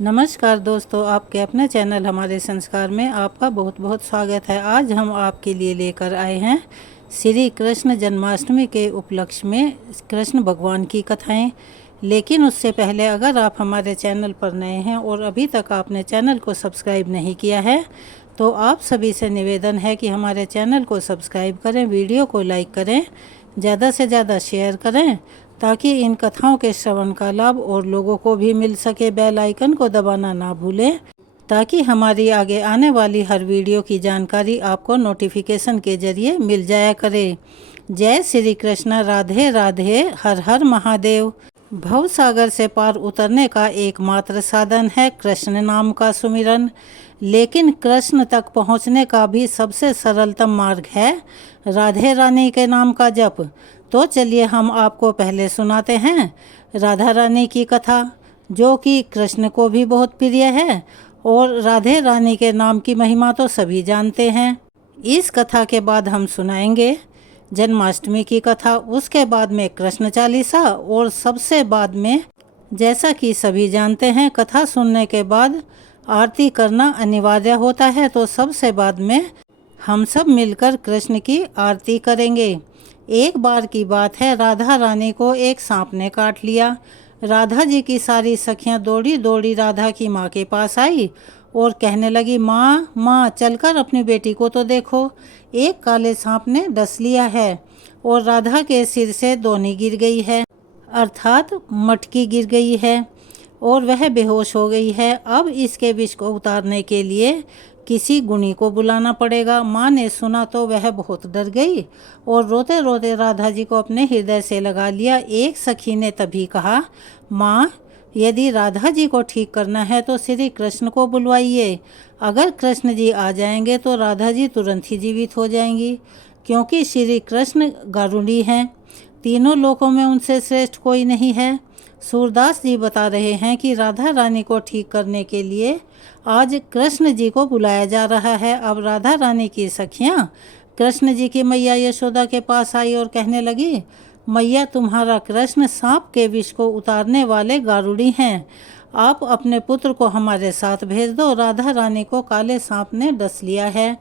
नमस्कार दोस्तों, आपके अपने चैनल हमारे संस्कार में आपका बहुत बहुत स्वागत है। आज हम आपके लिए लेकर आए हैं श्री कृष्ण जन्माष्टमी के उपलक्ष्य में कृष्ण भगवान की कथाएं। लेकिन उससे पहले अगर आप हमारे चैनल पर नए हैं और अभी तक आपने चैनल को सब्सक्राइब नहीं किया है तो आप सभी से निवेदन है कि हमारे चैनल को सब्सक्राइब करें, वीडियो को लाइक करें, ज़्यादा से ज़्यादा शेयर करें ताकि इन कथाओं के श्रवण का लाभ और लोगों को भी मिल सके। बेल आइकन को दबाना ना भूलें ताकि हमारी आगे आने वाली हर वीडियो की जानकारी आपको नोटिफिकेशन के जरिए मिल जाया करे। जय श्री कृष्ण, राधे राधे, हर हर महादेव। भव सागर से पार उतरने का एकमात्र साधन है कृष्ण नाम का सुमिरन, लेकिन कृष्ण तक पहुंचने का भी सबसे सरलतम मार्ग है राधे रानी के नाम का जप। तो चलिए हम आपको पहले सुनाते हैं राधा रानी की कथा, जो कि कृष्ण को भी बहुत प्रिय है और राधे रानी के नाम की महिमा तो सभी जानते हैं। इस कथा के बाद हम सुनाएंगे जन्माष्टमी की कथा, उसके बाद में कृष्ण चालीसा और सबसे बाद में, जैसा कि सभी जानते हैं, कथा सुनने के बाद आरती करना अनिवार्य होता है। तो सबसे बाद में हम सब मिलकर कृष्ण की आरती करेंगे। एक बार की बात है, राधा रानी को एक सांप ने काट लिया। राधा जी की सारी सखियां दौड़ी दौड़ी राधा की माँ के पास आई और कहने लगी, माँ माँ चलकर अपनी बेटी को तो देखो, एक काले सांप ने डस लिया है और राधा के सिर से दोनी गिर गई है, अर्थात मटकी गिर गई है और वह बेहोश हो गई है। अब इसके विष को उतारने के लिए किसी गुणी को बुलाना पड़ेगा। माँ ने सुना तो वह बहुत डर गई और रोते रोते राधा जी को अपने हृदय से लगा लिया। एक सखी ने तभी कहा, माँ यदि राधा जी को ठीक करना है तो श्री कृष्ण को बुलवाइए। अगर कृष्ण जी आ जाएंगे तो राधा जी तुरंत ही जीवित हो जाएंगी, क्योंकि श्री कृष्ण गारुड़ी हैं, तीनों लोकों में उनसे श्रेष्ठ कोई नहीं है। सूरदास जी बता रहे हैं कि राधा रानी को ठीक करने के लिए आज कृष्ण जी को बुलाया जा रहा है। अब राधा रानी की सखियां कृष्ण जी की मैया यशोदा के पास आई और कहने लगी, मैया तुम्हारा कृष्ण सांप के विष को उतारने वाले गारुड़ी हैं, आप अपने पुत्र को हमारे साथ भेज दो, राधा रानी को काले सांप ने डस लिया है।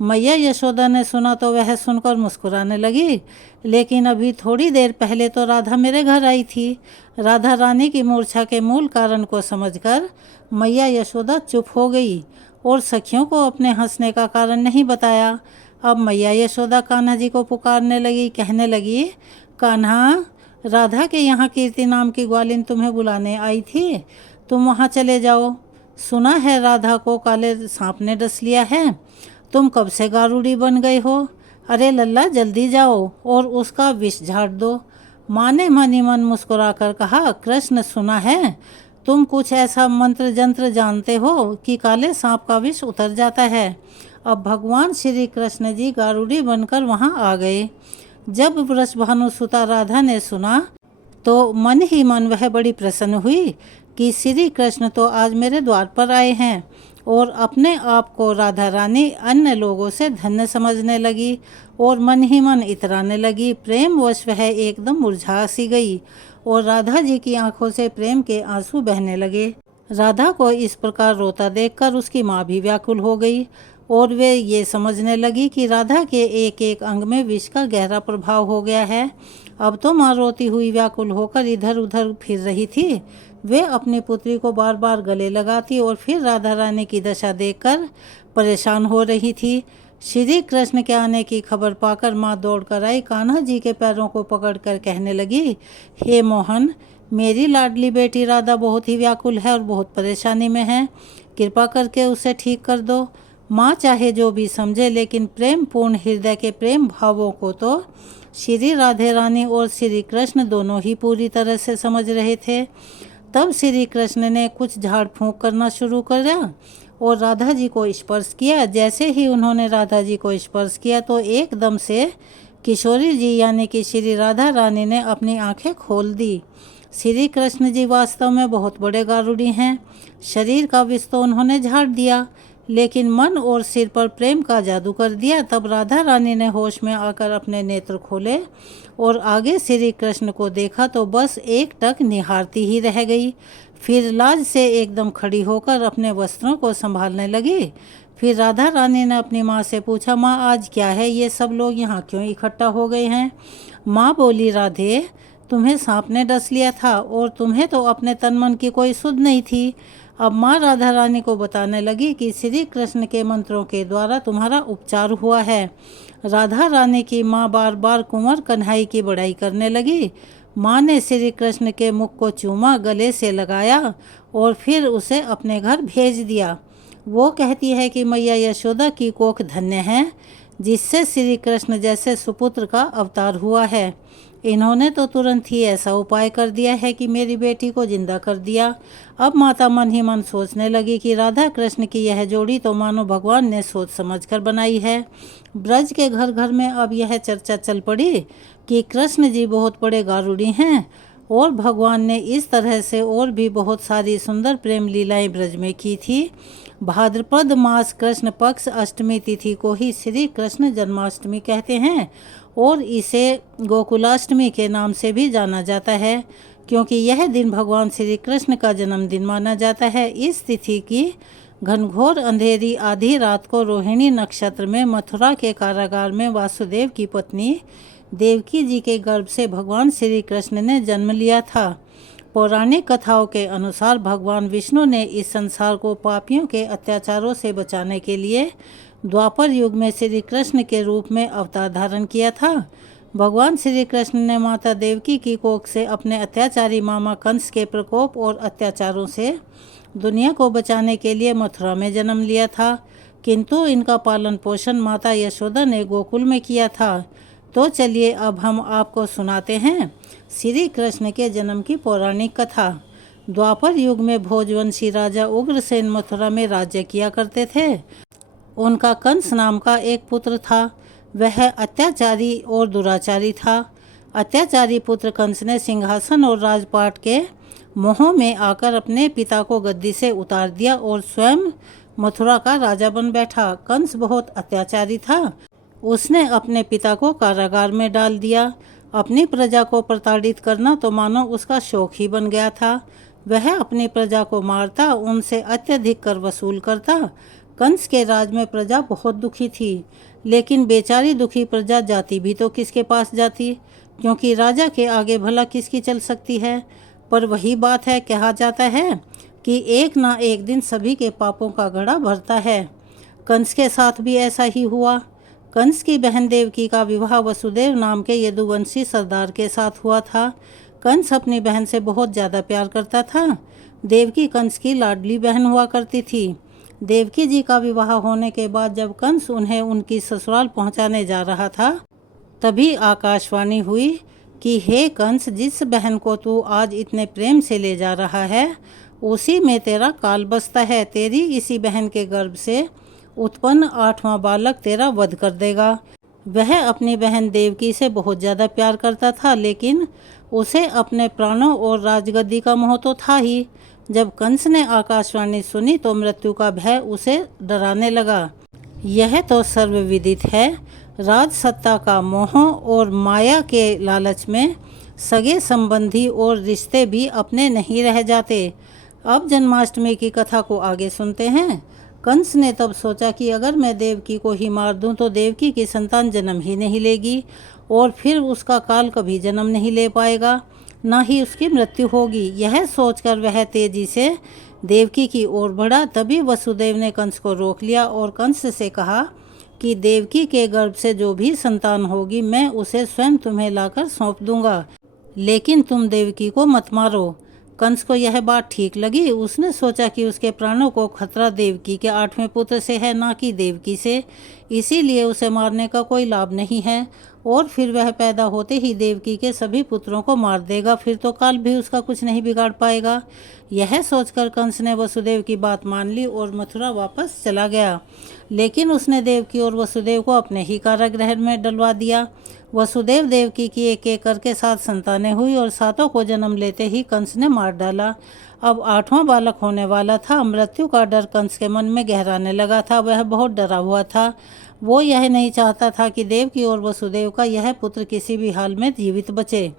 मैया यशोदा ने सुना तो वह सुनकर मुस्कुराने लगी, लेकिन अभी थोड़ी देर पहले तो राधा मेरे घर आई थी। राधा रानी की मूर्छा के मूल कारण को समझकर मैया यशोदा चुप हो गई और सखियों को अपने हंसने का कारण नहीं बताया। अब मैया यशोदा कान्हा जी को पुकारने लगी, कहने लगी, कान्हा राधा के यहाँ कीर्ति नाम की ग्वालिन तुम्हें बुलाने आई थी, तुम वहाँ चले जाओ। सुना है राधा को काले सांप ने डस लिया है, तुम कब से गारुड़ी बन गए हो, अरे लल्ला जल्दी जाओ और उसका विष झाड़ दो। माँ ने मन ही मन मुस्कुराकर कहा, कृष्ण सुना है तुम कुछ ऐसा मंत्र जंत्र जानते हो कि काले सांप का विष उतर जाता है। अब भगवान श्री कृष्ण जी गारुड़ी बनकर वहाँ आ गए। जब वृषभानु सुता राधा ने सुना तो मन ही मन वह बड़ी प्रसन्न हुई कि श्री कृष्ण तो आज मेरे द्वार पर आए हैं, और अपने आप को राधा रानी अन्य लोगों से धन्य समझने लगी और मन ही मन इतराने लगी। प्रेमवश वह एकदम मुरझा सी गई और राधा जी की आंखों से प्रेम के आंसू बहने लगे। राधा को इस प्रकार रोता देखकर उसकी माँ भी व्याकुल हो गई और वे ये समझने लगी कि राधा के एक एक अंग में विष का गहरा प्रभाव हो गया है। अब तो माँ रोती हुई व्याकुल होकर इधर उधर फिर रही थी। वे अपनी पुत्री को बार बार गले लगाती और फिर राधा रानी की दशा देखकर परेशान हो रही थी। श्री कृष्ण के आने की खबर पाकर माँ दौड़कर आई, कान्हा जी के पैरों को पकड़कर कहने लगी, हे मोहन, मेरी लाडली बेटी राधा बहुत ही व्याकुल है और बहुत परेशानी में है, कृपा करके उसे ठीक कर दो। माँ चाहे जो भी समझे, लेकिन प्रेम पूर्ण हृदय के प्रेम भावों को तो श्री राधे रानी और श्री कृष्ण दोनों ही पूरी तरह से समझ रहे थे। तब श्री कृष्ण ने कुछ झाड़ फूंक करना शुरू किया और राधा जी को स्पर्श किया। जैसे ही उन्होंने राधा जी को स्पर्श किया तो एकदम से किशोरी जी यानी कि श्री राधा रानी ने अपनी आंखें खोल दी। श्री कृष्ण जी वास्तव में बहुत बड़े गारुड़ी हैं। शरीर का विष तो उन्होंने झाड़ दिया, लेकिन मन और सिर पर प्रेम का जादू कर दिया। तब राधा रानी ने होश में आकर अपने नेत्र खोले और आगे श्री कृष्ण को देखा तो बस एक टक निहारती ही रह गई। फिर लाज से एकदम खड़ी होकर अपने वस्त्रों को संभालने लगी। फिर राधा रानी ने अपनी माँ से पूछा, माँ आज क्या है, ये सब लोग यहाँ क्यों इकट्ठा हो गए हैं? माँ बोली, राधे तुम्हें सांप ने डस लिया था और तुम्हें तो अपने तन मन की कोई सुध नहीं थी। अब माँ राधा रानी को बताने लगी कि श्री कृष्ण के मंत्रों के द्वारा तुम्हारा उपचार हुआ है। राधा रानी की माँ बार बार कुंवर कन्हई की बड़ाई करने लगी। माँ ने श्री कृष्ण के मुख को चूमा, गले से लगाया और फिर उसे अपने घर भेज दिया। वो कहती है कि मैया यशोदा की कोख धन्य है, जिससे श्री कृष्ण जैसे सुपुत्र का अवतार हुआ है। इन्होंने तो तुरंत ही ऐसा उपाय कर दिया है कि मेरी बेटी को जिंदा कर दिया। अब माता मन ही मन सोचने लगी कि राधा कृष्ण की यह जोड़ी तो मानो भगवान ने सोच समझकर बनाई है। ब्रज के घर घर में अब यह चर्चा चल पड़ी कि कृष्ण जी बहुत बड़े गारुड़ी हैं और भगवान ने इस तरह से और भी बहुत सारी सुंदर प्रेम लीलाएं ब्रज में की थी। भाद्रपद मास कृष्ण पक्ष अष्टमी तिथि को ही श्री कृष्ण जन्माष्टमी कहते हैं और इसे गोकुलाष्टमी के नाम से भी जाना जाता है, क्योंकि यह दिन भगवान श्री कृष्ण का जन्मदिन माना जाता है। इस तिथि की घनघोर अंधेरी आधी रात को रोहिणी नक्षत्र में मथुरा के कारागार में वासुदेव की पत्नी देवकी जी के गर्भ से भगवान श्री कृष्ण ने जन्म लिया था। पौराणिक कथाओं के अनुसार भगवान विष्णु ने इस संसार को पापियों के अत्याचारों से बचाने के लिए द्वापर युग में श्री कृष्ण के रूप में अवतार धारण किया था। भगवान श्री कृष्ण ने माता देवकी की कोख से अपने अत्याचारी मामा कंस के प्रकोप और अत्याचारों से दुनिया को बचाने के लिए मथुरा में जन्म लिया था, किंतु इनका पालन पोषण माता यशोदा ने गोकुल में किया था। तो चलिए अब हम आपको सुनाते हैं श्री कृष्ण के जन्म की पौराणिक कथा। द्वापर युग में भोजवंशी राजा उग्रसेन मथुरा में राज्य किया करते थे। उनका कंस नाम का एक पुत्र था। वह अत्याचारी और दुराचारी था। अत्याचारी पुत्र कंस ने सिंहासन और राजपाट के मोह में आकर अपने पिता को गद्दी से उतार दिया और स्वयं मथुरा का राजा बन बैठा। कंस बहुत अत्याचारी था। उसने अपने पिता को कारागार में डाल दिया। अपनी प्रजा को प्रताड़ित करना तो मानो उसका शौक ही बन गया था। वह अपनी प्रजा को मारता, उनसे अत्यधिक कर वसूल करता। कंस के राज में प्रजा बहुत दुखी थी, लेकिन बेचारी दुखी प्रजा जाती भी तो किसके पास जाती, क्योंकि राजा के आगे भला किसकी चल सकती है। पर वही बात है, कहा जाता है कि एक ना एक दिन सभी के पापों का घड़ा भरता है। कंस के साथ भी ऐसा ही हुआ। कंस की बहन देवकी का विवाह वसुदेव नाम के यदुवंशी सरदार के साथ हुआ था। कंस अपनी बहन से बहुत ज़्यादा प्यार करता था। देवकी कंस की लाडली बहन हुआ करती थी। देवकी जी का विवाह होने के बाद जब कंस उन्हें उनकी ससुराल पहुंचाने जा रहा था, तभी आकाशवाणी हुई कि हे कंस, जिस बहन को तू आज इतने प्रेम से ले जा रहा है, उसी में तेरा काल बसता है। तेरी इसी बहन के गर्भ से उत्पन्न 8वां बालक तेरा वध कर देगा। वह अपनी बहन देवकी से बहुत ज़्यादा प्यार करता था, लेकिन उसे अपने प्राणों और राजगद्दी का मोह तो था ही। जब कंस ने आकाशवाणी सुनी तो मृत्यु का भय उसे डराने लगा। यह तो सर्वविदित है, राज सत्ता का मोह और माया के लालच में सगे संबंधी और रिश्ते भी अपने नहीं रह जाते। अब जन्माष्टमी की कथा को आगे सुनते हैं। कंस ने तब सोचा कि अगर मैं देवकी को ही मार दूं तो देवकी की संतान जन्म ही नहीं लेगी और फिर उसका काल कभी जन्म नहीं ले पाएगा, ना ही उसकी मृत्यु होगी। यह सोचकर वह तेजी से देवकी की ओर बढ़ा। तभी वसुदेव ने कंस को रोक लिया और कंस से कहा कि देवकी के गर्भ से जो भी संतान होगी मैं उसे स्वयं तुम्हें लाकर सौंप दूंगा, लेकिन तुम देवकी को मत मारो। कंस को यह बात ठीक लगी। उसने सोचा कि उसके प्राणों को खतरा देवकी के 8वें पुत्र से है, ना कि देवकी से, इसीलिए उसे मारने का कोई लाभ नहीं है और फिर वह पैदा होते ही देवकी के सभी पुत्रों को मार देगा, फिर तो काल भी उसका कुछ नहीं बिगाड़ पाएगा। यह सोचकर कंस ने वसुदेव की बात मान ली और मथुरा वापस चला गया, लेकिन उसने देवकी और वसुदेव को अपने ही कारागृह में डलवा दिया। वसुदेव देवकी की एक एक करके 7 संतानें हुई और 7 को जन्म लेते ही कंस ने मार डाला। अब 8वां बालक होने वाला था। मृत्यु का डर कंस के मन में गहराने लगा था। वह बहुत डरा हुआ था। वो यह नहीं चाहता था कि देवकी और वसुदेव का यह पुत्र किसी भी हाल में जीवित बचे।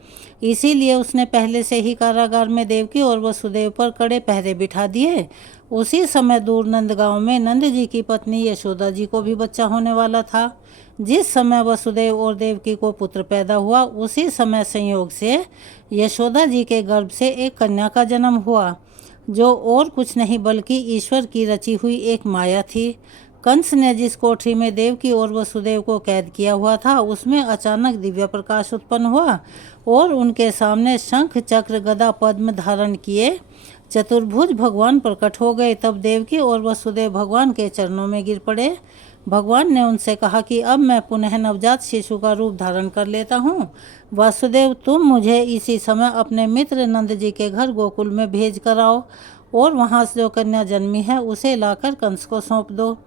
इसीलिए उसने पहले से ही कारागार में देवकी और वसुदेव पर कड़े पहरे बिठा दिए। उसी समय दूर नंदगांव में नंद जी की पत्नी यशोदा जी को भी बच्चा होने वाला था। जिस समय वसुदेव और देवकी को पुत्र पैदा हुआ, उसी समय संयोग से यशोदा जी के गर्भ से एक कन्या का जन्म हुआ, जो और कुछ नहीं बल्कि ईश्वर की रची हुई एक माया थी। कंस ने जिस कोठरी में देवकी और वसुदेव को कैद किया हुआ था, उसमें अचानक दिव्य प्रकाश उत्पन्न हुआ और उनके सामने शंख चक्र गदा पद्म धारण किए चतुर्भुज भगवान प्रकट हो गए। तब देवकी और वसुदेव भगवान के चरणों में गिर पड़े। भगवान ने उनसे कहा कि अब मैं पुनः नवजात शिशु का रूप धारण कर लेता हूँ। वासुदेव, तुम मुझे इसी समय अपने मित्र नंद जी के घर गोकुल में भेज कर आओ और वहाँ से जो कन्या जन्मी है उसे लाकर कंस को सौंप दो।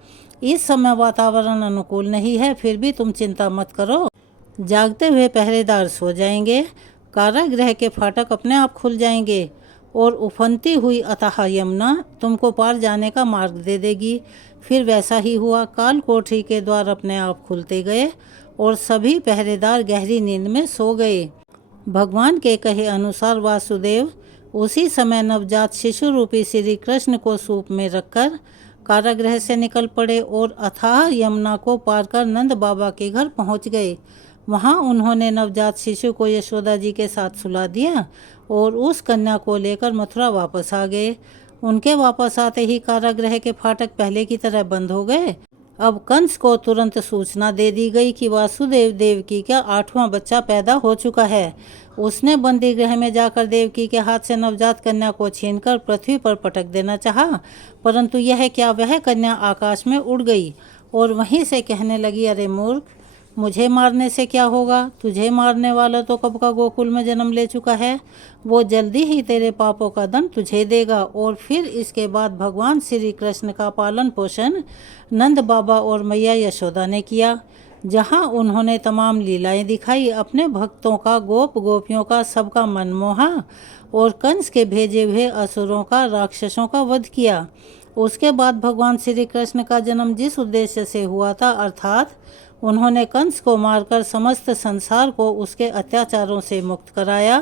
इस समय वातावरण अनुकूल नहीं है, फिर भी तुम चिंता मत करो। जागते हुए पहरेदार सो जाएंगे, कारागृह के फाटक अपने आप खुल जाएंगे और उफनती हुई अथाह यमुना तुमको पार जाने का मार्ग दे देगी। फिर वैसा ही हुआ। काल कोठरी के द्वार अपने आप खुलते गए और सभी पहरेदार गहरी नींद में सो गए। भगवान के कहे अनुसार वासुदेव उसी समय नवजात शिशु रूपी श्री कृष्ण को सूप में रखकर कारागृह से निकल पड़े और अथाह यमुना को पार कर नंद बाबा के घर पहुंच गए। वहां उन्होंने नवजात शिशु को यशोदा जी के साथ सुला दिया और उस कन्या को लेकर मथुरा वापस आ गए। उनके वापस आते ही कारागृह के फाटक पहले की तरह बंद हो गए। अब कंस को तुरंत सूचना दे दी गई कि वासुदेव देवकी का 8वां बच्चा पैदा हो चुका है। उसने बंदी गृह में जाकर देवकी के हाथ से नवजात कन्या को छीनकर पृथ्वी पर पटक देना चाहा, परंतु यह क्या, वह कन्या आकाश में उड़ गई और वहीं से कहने लगी, अरे मूर्ख, मुझे मारने से क्या होगा? तुझे मारने वाला तो कब का गोकुल में जन्म ले चुका है। वो जल्दी ही तेरे पापों का दंड तुझे देगा। और फिर इसके बाद भगवान श्री कृष्ण का पालन पोषण नंद बाबा और मैया यशोदा ने किया, जहाँ उन्होंने तमाम लीलाएं दिखाई, अपने भक्तों का, गोप गोपियों का, सबका मन मोहा और कंस के भेजे हुए असुरों का, राक्षसों का वध किया। उसके बाद भगवान श्री कृष्ण का जन्म जिस उद्देश्य से हुआ था, अर्थात उन्होंने कंस को मारकर समस्त संसार को उसके अत्याचारों से मुक्त कराया,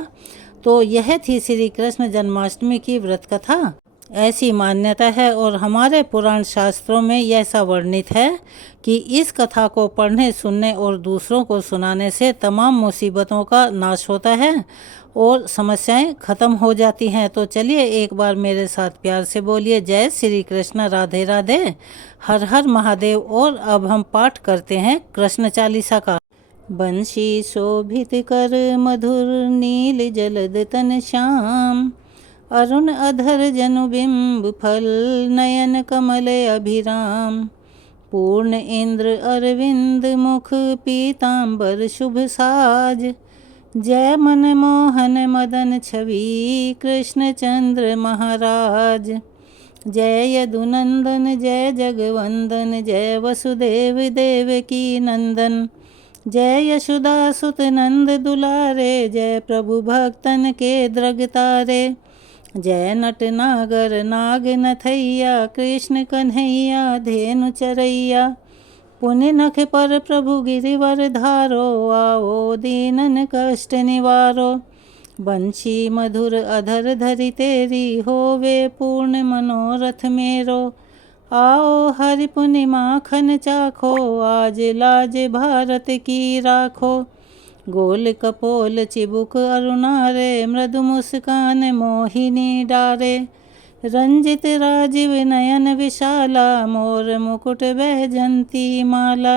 तो यह थी श्री कृष्ण जन्माष्टमी की व्रत कथा। ऐसी मान्यता है और हमारे पुराण शास्त्रों में यह ऐसा वर्णित है कि इस कथा को पढ़ने, सुनने और दूसरों को सुनाने से तमाम मुसीबतों का नाश होता है और समस्याएं खत्म हो जाती हैं। तो चलिए एक बार मेरे साथ प्यार से बोलिए, जय श्री कृष्ण, राधे राधे, हर हर महादेव। और अब हम पाठ करते हैं कृष्ण चालीसा का। बंशी शोभित कर मधुर नील जलद तन श्याम, अरुण अधर जनु बिंब फल नयन कमल अभिराम, पूर्ण इंद्र अरविंद मुख पीतांबर शुभ साज, जय मन मोहन मदन छवि कृष्ण चंद्र महाराज, जय यदुनंदन जय जगवंदन, जय वसुदेव देवकी नंदन, जय यशोदा सुत नंद दुलारे, जय प्रभु भक्तन के द्रग तारे, जय नट नागर नाग नथैया, कृष्ण कन्हैया धेनु चरैया, पुण्य नख पर प्रभु गिरिवर धारो, आओ दीनन कष्ट निवारो, बंशी मधुर अधर धरि तेरी, होवे पूर्ण मनोरथ मेरो, आओ हरि पुनि माखन चाखो, आज लाज भारत की राखो, गोल कपोल चिबुक अरुणारे, मृदु मुस्कान मोहिनी डारे, रंजित राजीव नयन विशाला, मोर मुकुट वैजंती माला,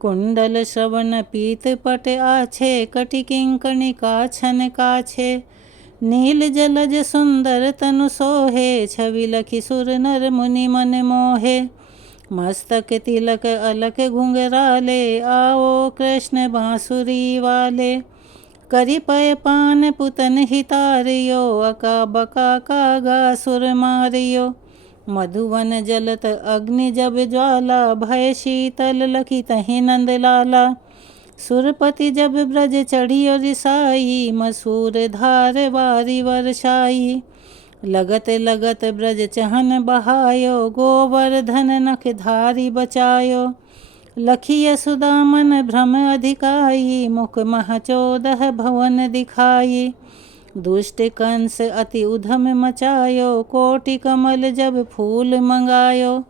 कुंडल श्रवण पीत पट आछे, कटि किंकणिका छन काछे, नील जलज सुंदर तनु सोहे, छवि लखि सुर नर मुनि मन मोहे, मस्तक तिलक अलक घुंघराले, आओ कृष्ण बांसुरी वाले, करि पय पान पुतन हितारियो, अका बका कागा सुर मारियो, मधुवन जलत अग्नि जब ज्वाला, भय शीतल लखि तहि नंद लाला, सुरपति जब ब्रज चढ़ियो रिसाई, मसूर धार बारी वर्षाई, लगत लगत ब्रज चहन बहायो, गोवर्धन नख धारी बचायो, लखिय सुदामन भ्रम अधिकाई, मुख मह 14 भवन दिखाई। दुष्ट कंस अति उधम मचायो, कोटि कमल जब फूल मंगायो।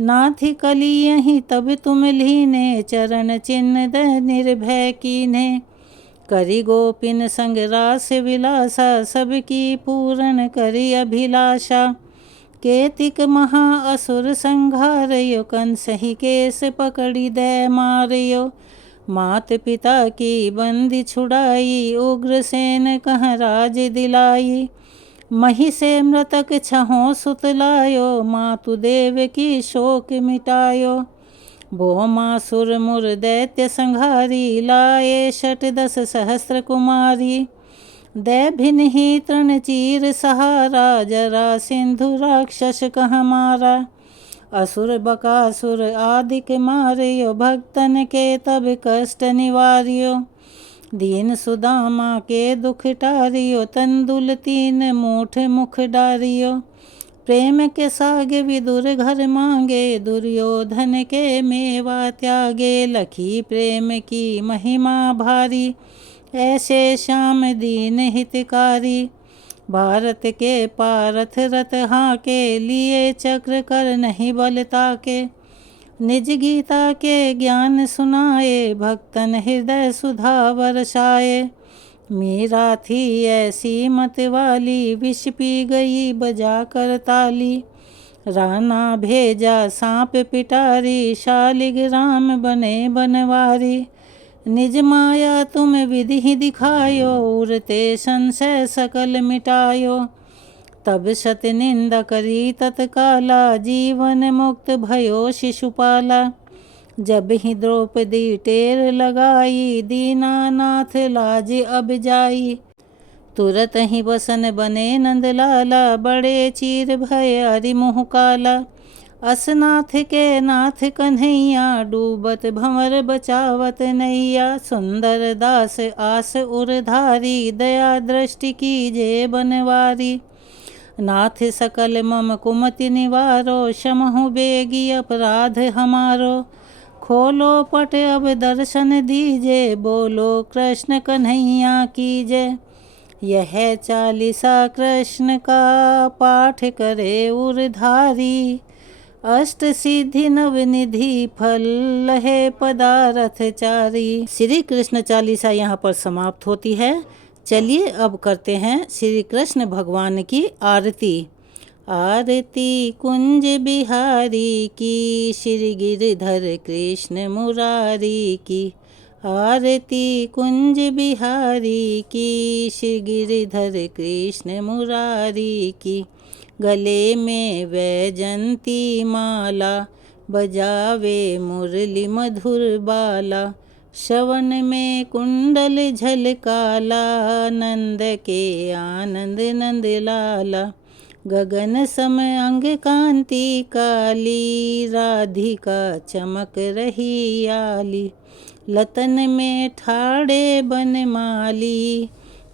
नाथि कली यहीं तब तुम लीने, चरण चिन्ह द निर्भय कीन्हे। करि गोपिन संग रास विलासा, सबकी पूर्ण करि अभिलाषा। केतिक महा असुर संघारयो, कंस ही केस पकड़ी दे मारयो। मात पिता की बंदी छुड़ाई, उग्रसेन कह राज दिलाई। मही से मृतक छहों सुत लायो, मातु देव की शोक मिटायो। भौमासुर मुर दैत्य संघारी, लाए 10 सहस्त्र कुमारी। दैभिन ही तृण चीर सहारा, जरा सिंधु राक्षस कह मारा। असुर बकासुर आदिक मारियो, भक्तन के तब कष्ट निवारियो। दीन सुदामा के दुख टारियो, तंदुल 3 मूठ मुख डारियो। प्रेम के सागे विदुर घर मांगे, दुर्योधन के मेवा त्यागे। लखी प्रेम की महिमा भारी, ऐसे श्याम दीन हितकारी। भारत के पारथ रथ हाके, लिए चक्र कर नहीं बलता के। निज गीता के ज्ञान सुनाए, भक्तन हृदय सुधा बरसाए। मीरा थी ऐसी मत वाली, विष पी गई बजा कर ताली। राना भेजा सांप पिटारी, शालिग्राम बने बनवारी। निज माया तुम विधि दिखायो, उरते संशय सकल मिटायो। तब सत निंदा करी तत्काला, जीवन मुक्त भयो शिशुपाला। जब ही द्रौपदी टेर लगाई, दीनानाथ लाज अब जाई। तुरत ही बसन बने नंदलाला, बड़े चीर भय अरिमुह काला। असनाथ के नाथ कन्हैया, डूबत भंवर बचावत नैया। सुंदर दास आस उरधारी, दया दृष्टि कीजे बनवारी। नाथ सकल मम कुमति निवारो, क्षमहु बेगी अपराध हमारो। खोलो पट अब दर्शन दीजे, बोलो कृष्ण कन्हैया कीजे। यह 40 कृष्ण का पाठ करे उरधारी। अष्ट सिद्धि नवनिधि फल लहे पदारथ चारी। श्री कृष्ण चालीसा यहाँ पर समाप्त होती है। चलिए अब करते हैं श्री कृष्ण भगवान की आरती। आरती कुंज बिहारी की, श्री गिरधर कृष्ण मुरारी की। आरती कुंज बिहारी की, श्री गिरधर कृष्ण मुरारी की। गले में वैजंती माला, बजावे मुरली मधुर बाला। श्रवण में कुंडल झलकाला, नंद के आनंद नंद लाला। गगन सम अंग कांति काली, राधिका चमक रही आली। लतन में ठाड़े बनमाली,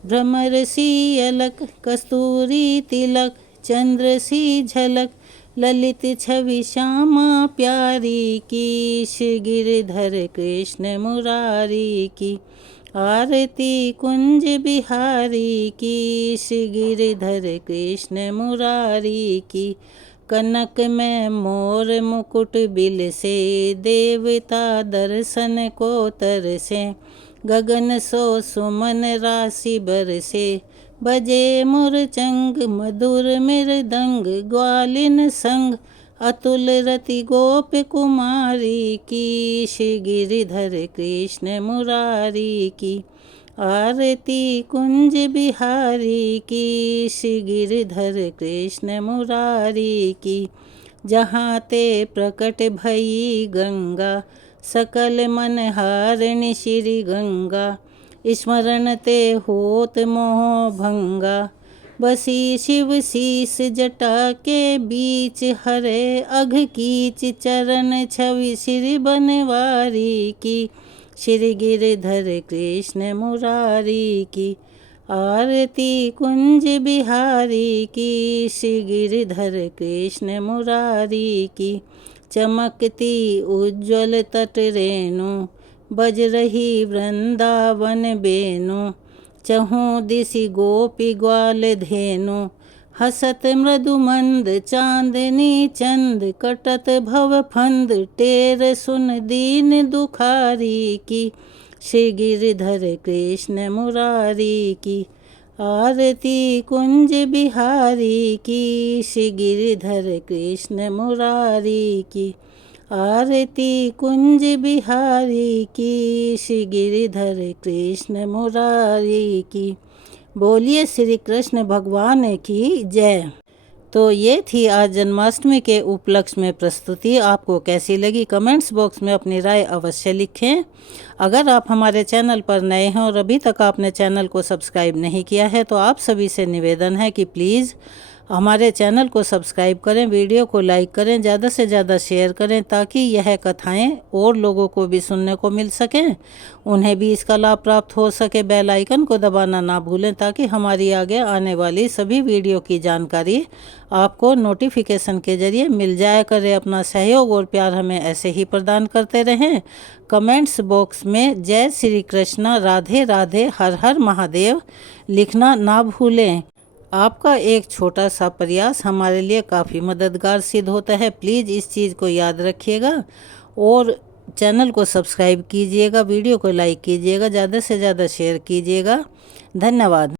भ्रमर सी अलक कस्तूरी तिलक। चंद्र सी झलक ललित छवि श्यामा प्यारी की, श्री गिरधर कृष्ण मुरारी की। आरती कुंज बिहारी की, श्री गिरधर कृष्ण मुरारी की। कनक में मोर मुकुट बिल से, देवता दर्शन को तरसे। गगन सो सुमन राशि बरसे, बजे मुरचंग मधुर मृदंग। ग्वालिन संग अतुल रति गोप कुमारी की, श्री गिरधर कृष्ण मुरारी की। आरती कुंज बिहारी की, श्री गिरधर कृष्ण मुरारी की। जहाँ ते प्रकट भई गंगा, सकल मन हारिणी श्री गंगा। स्मरण ते होत मोह भंगा, बसी शिव शीस जटा के बीच। हरे अघ कीच चरण छवि श्री बनवारी की, श्री गिरधर कृष्ण मुरारी की। आरती कुंज बिहारी की, श्री गिरधर कृष्ण मुरारी की। चमकती उज्ज्वल तट रेणु, बज रही वृंदावन बेनु। चहूँ दिशि गोपी ग्वाल धेनु, हसत मृदु मंद चांदनी चंद। कटत भव फंद टेर सुन दीन दुखारी की, श्री गिरधर कृष्ण मुरारी की। आरती कुंज बिहारी की, श्री गिरधर कृष्ण मुरारी की। आरती कुंज बिहारी की, श्री गिरधर कृष्ण मुरारी की। बोलिए श्री कृष्ण भगवान की जय। तो ये थी आज जन्माष्टमी के उपलक्ष्य में प्रस्तुति। आपको कैसी लगी कमेंट्स बॉक्स में अपनी राय अवश्य लिखें। अगर आप हमारे चैनल पर नए हैं और अभी तक आपने चैनल को सब्सक्राइब नहीं किया है तो आप सभी से निवेदन है कि प्लीज़ हमारे चैनल को सब्सक्राइब करें, वीडियो को लाइक करें, ज़्यादा से ज़्यादा शेयर करें ताकि यह कथाएं और लोगों को भी सुनने को मिल सकें, उन्हें भी इसका लाभ प्राप्त हो सके। बेल आइकन को दबाना ना भूलें ताकि हमारी आगे आने वाली सभी वीडियो की जानकारी आपको नोटिफिकेशन के जरिए मिल जाया करे। अपना सहयोग और प्यार हमें ऐसे ही प्रदान करते रहें। कमेंट्स बॉक्स में जय श्री कृष्णा, राधे राधे, हर हर महादेव लिखना ना भूलें। आपका एक छोटा सा प्रयास हमारे लिए काफ़ी मददगार सिद्ध होता है। प्लीज़ इस चीज़ को याद रखिएगा और चैनल को सब्सक्राइब कीजिएगा, वीडियो को लाइक कीजिएगा, ज़्यादा से ज़्यादा शेयर कीजिएगा। धन्यवाद।